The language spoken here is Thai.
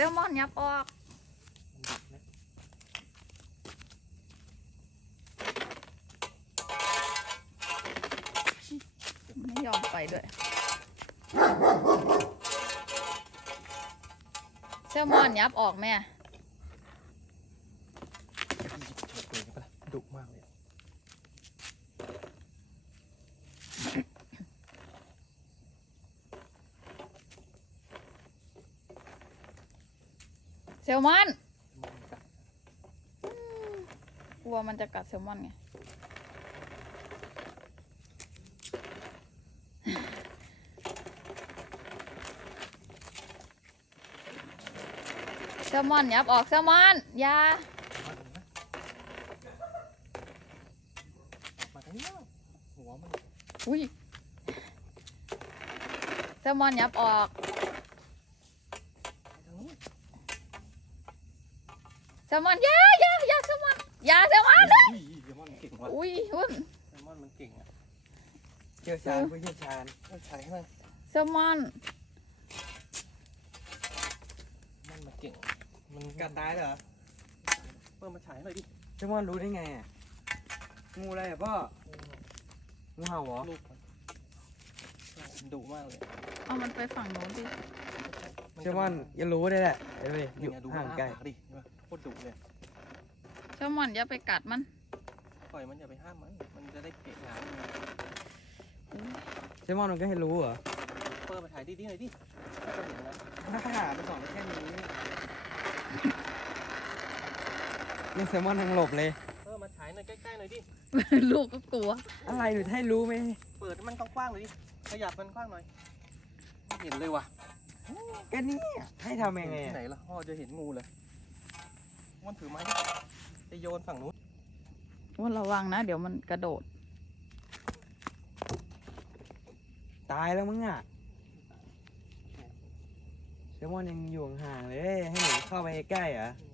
ลมอนยับออกไม่ยอมไปด้วยเซลมอนยับออกแม่ ฉกเลยปะล่ะดุมากเลย เซลมอนกลัวมันจะกัดเซลมอนไงเซลมอนยับออกเซลมอนอยามาทางนี้นะหัวมัน อุ้ยแซลมอนยับออก ทางนี้ แซลมอนอยาอยาอยาแซลมอนอยาแซลมอนอุ้ยเดมอนเก่งว่ะอุ้ยหุ่นเดมอนมันเก่งอะเชี่ยวชาญผู้เชี่ยวชาญมันใช้ให้มันแซลมอนมันมันเก่ง มันกัดตายเหรอเปิดมาฉายหน่อยดิเจ้ามอนรู้ได้ไงอะงูอะไรอะพ่องูเห่าเหรอลูกมันมันดุมากเลยเอามันไปฝั่งโน้นดิเจ้ามอนอย่ารู้ได้แหละเดี๋ยวดิอนี่ยู่ไงดูห่างไกลปดิเห็นปะโค ตรดุเลยแซลมอนอย่าไปกัดมัน ปล่อยมันอย่าไปห้ามมัน มันจะได้เกะหางเจ้ามอนมันก็ให้รู้เหรอเปิดมาถ่ายดิดิหน่อยดิก็เห็นแล้วถ้าหาไปสองแค่นี้ยังแซลมอนยังหลบเลย เปิดมาฉายหน่อยใกล้ๆหน่อยดิ ลูกก็กลัว อะไรหนูจะให้รู้ไหมเปิดให้มันกว้างๆหน่อยดิ ขยับมันกว้างหน่อยไม่เห็นเลยว่ะก็นี่ให้ทำยังไงที่อะไหนล่ะพ่อจะเห็นงูเลย มันถือไม้ดิจะโยนฝั่งนู้นว่าระวังนะ เดี๋ยวมันกระโดด ตายแล้วมึงอะแซลมอนยังอยู่ห่างๆเลย ให้หนูเข้าไปใกล้ๆเหรออื